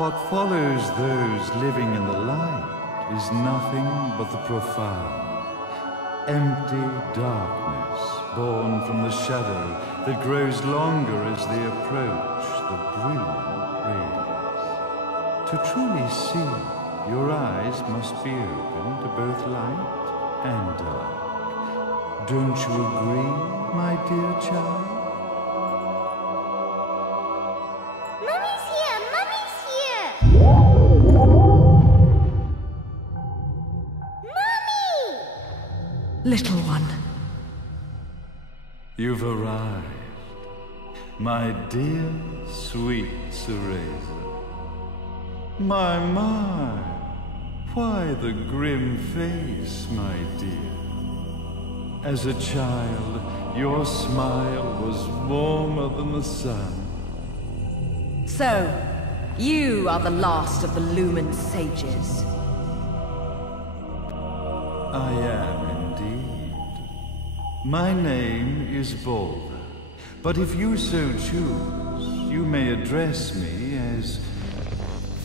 What follows those living in the light is nothing but the profound, empty darkness born from the shadow that grows longer as they approach the brilliant rays. To truly see, your eyes must be open to both light and dark. Don't you agree, my dear child? Little one. You've arrived, my dear, sweet Cereza. My, why the grim face, my dear? As a child, your smile was warmer than the sun. So, you are the last of the Lumen Sages. I am indeed. My name is Balder, but if you so choose, you may address me as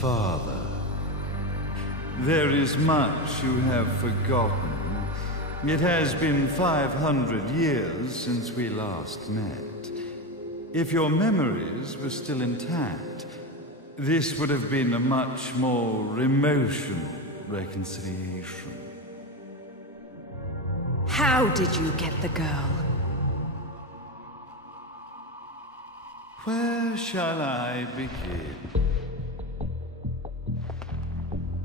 Father. There is much you have forgotten. It has been 500 years since we last met. If your memories were still intact, this would have been a much more emotional reconciliation. How did you get the girl? Where shall I begin?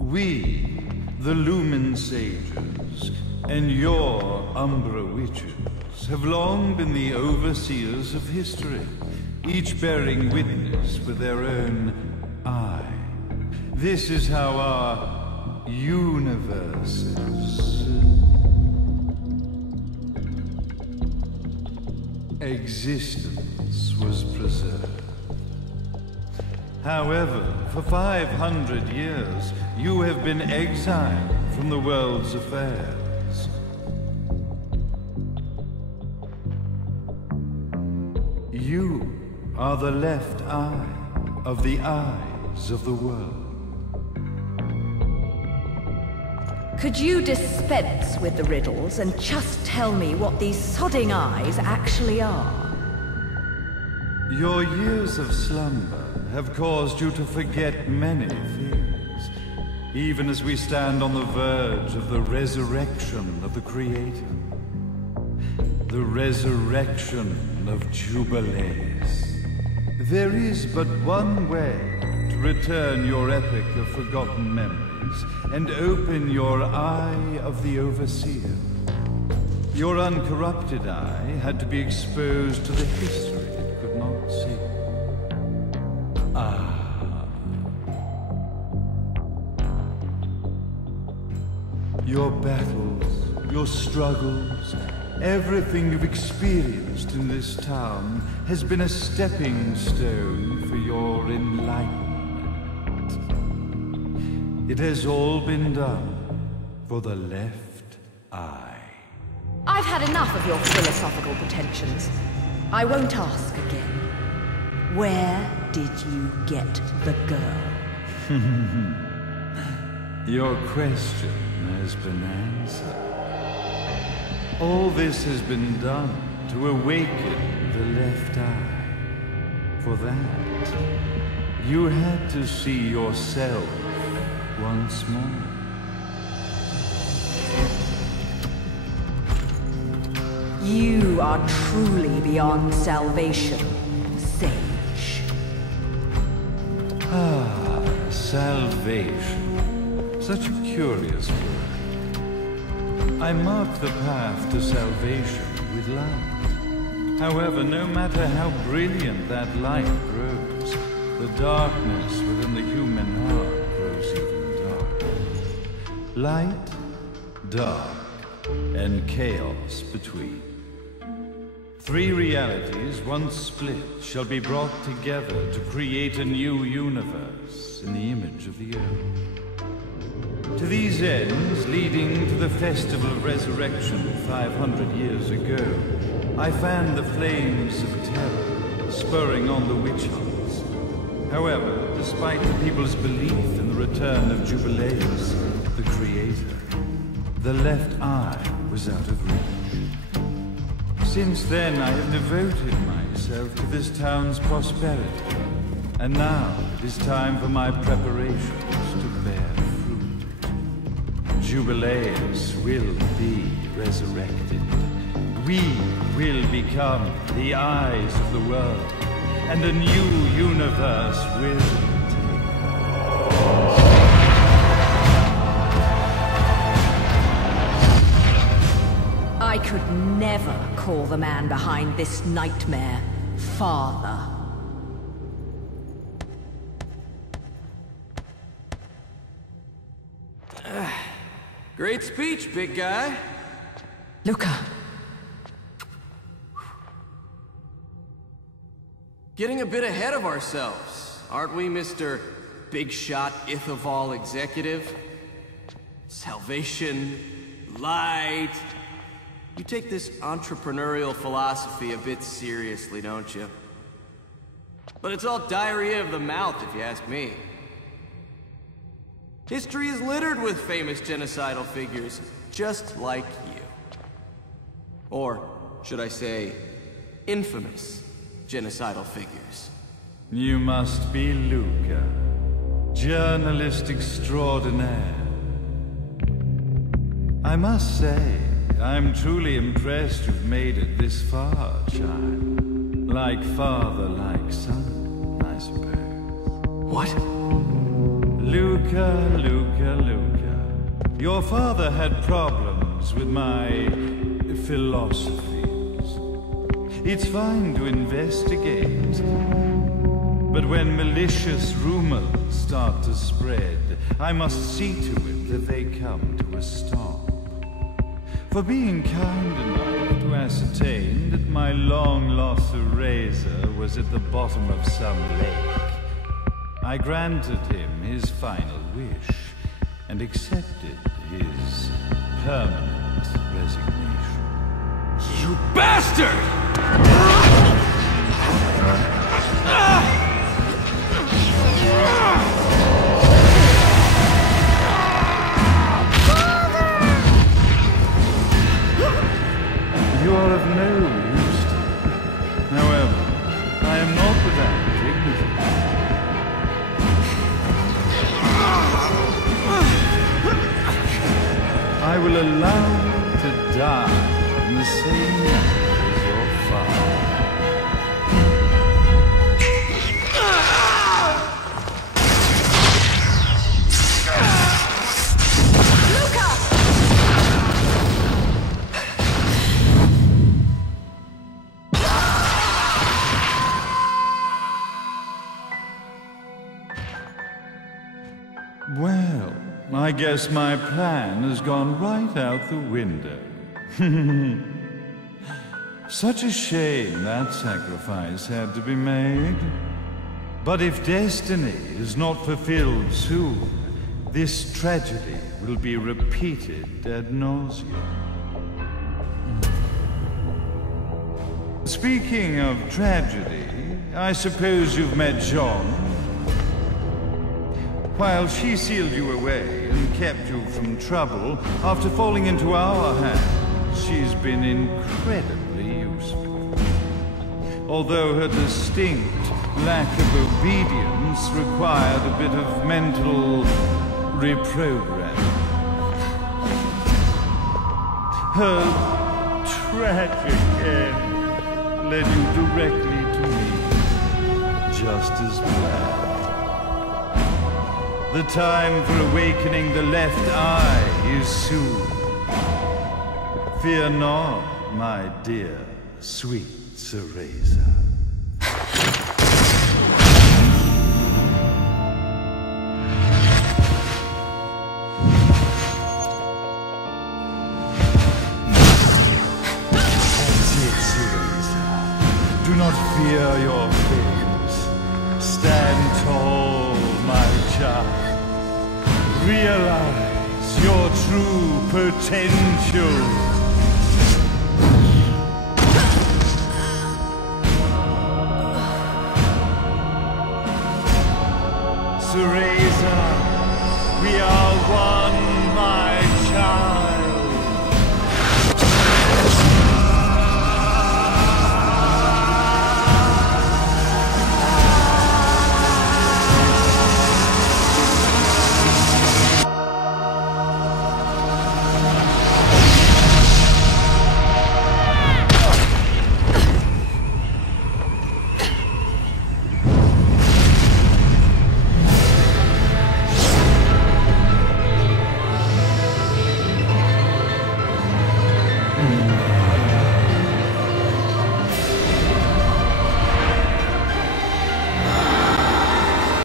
We, the Lumen Sages, and your Umbra Witches, have long been the overseers of history, each bearing witness with their own eye. This is how our universes existence was preserved. However, for 500 years, you have been exiled from the world's affairs. You are the left eye of the eyes of the world. Could you dispense with the riddles and just tell me what these sodding eyes actually are? Your years of slumber have caused you to forget many things, even as we stand on the verge of the resurrection of the Creator. The resurrection of Jubilees. There is but one way to return your epic of forgotten memories and open your eye of the Overseer. Your uncorrupted eye had to be exposed to the history it could not see. Your battles, your struggles, everything you've experienced in this town has been a stepping stone for your enlightenment. It has all been done for the left eye. I've had enough of your philosophical pretensions. I won't ask again. Where did you get the girl? Your question has been answered. All this has been done to awaken the left eye. For that, you had to see yourself once more. You are truly beyond salvation, Sage. Ah, salvation. Such a curious word. I mark the path to salvation with light. However, no matter how brilliant that light grows, the darkness within the human heart grows even darker. Light, dark, and chaos between. Three realities, once split, shall be brought together to create a new universe in the image of the Earth. To these ends, leading to the Festival of Resurrection 500 years ago, I fanned the flames of terror, spurring on the witch hunts. However, despite the people's belief in the return of Jubileus, the Creator, the left eye was out of reach. Since then, I have devoted myself to this town's prosperity, and now it is time for my preparations to bear fruit. Jubileus will be resurrected. We will become the eyes of the world, and a new universe will take place. I could never call the man behind this nightmare father. Great speech, big guy. Luca. Getting a bit ahead of ourselves, aren't we, Mr. Big Shot Ithaval Executive? Salvation, light. You take this entrepreneurial philosophy a bit seriously, don't you? But it's all diarrhea of the mouth, if you ask me. History is littered with famous genocidal figures, just like you. Or, should I say, infamous genocidal figures. You must be Luca, journalist extraordinaire. I must say, I'm truly impressed you've made it this far, child. Like father, like son, I suppose. What? Luca, Luca, Luca. Your father had problems with my philosophies. It's fine to investigate, but when malicious rumors start to spread, I must see to it that they come to a stop. For being kind enough to ascertain that my long-lost eraser was at the bottom of some lake, I granted him his final wish and accepted his permanent resignation. You bastard! You are of no use to me. However, I am not without dignity. I will allow you to die in the same way as your father. Well, I guess my plan has gone right out the window. Such a shame that sacrifice had to be made. But if destiny is not fulfilled soon, this tragedy will be repeated ad nauseam. Speaking of tragedy, I suppose you've met Jean. While she sealed you away and kept you from trouble, after falling into our hands, she's been incredibly useful. Although her distinct lack of obedience required a bit of mental reprogramming. Her tragic end led you directly to me, just as planned. The time for awakening the left eye is soon. Fear not, my dear, sweet Cereza. Do not fear your fate. Stand tall, my child. Realize your true potential. Cereza.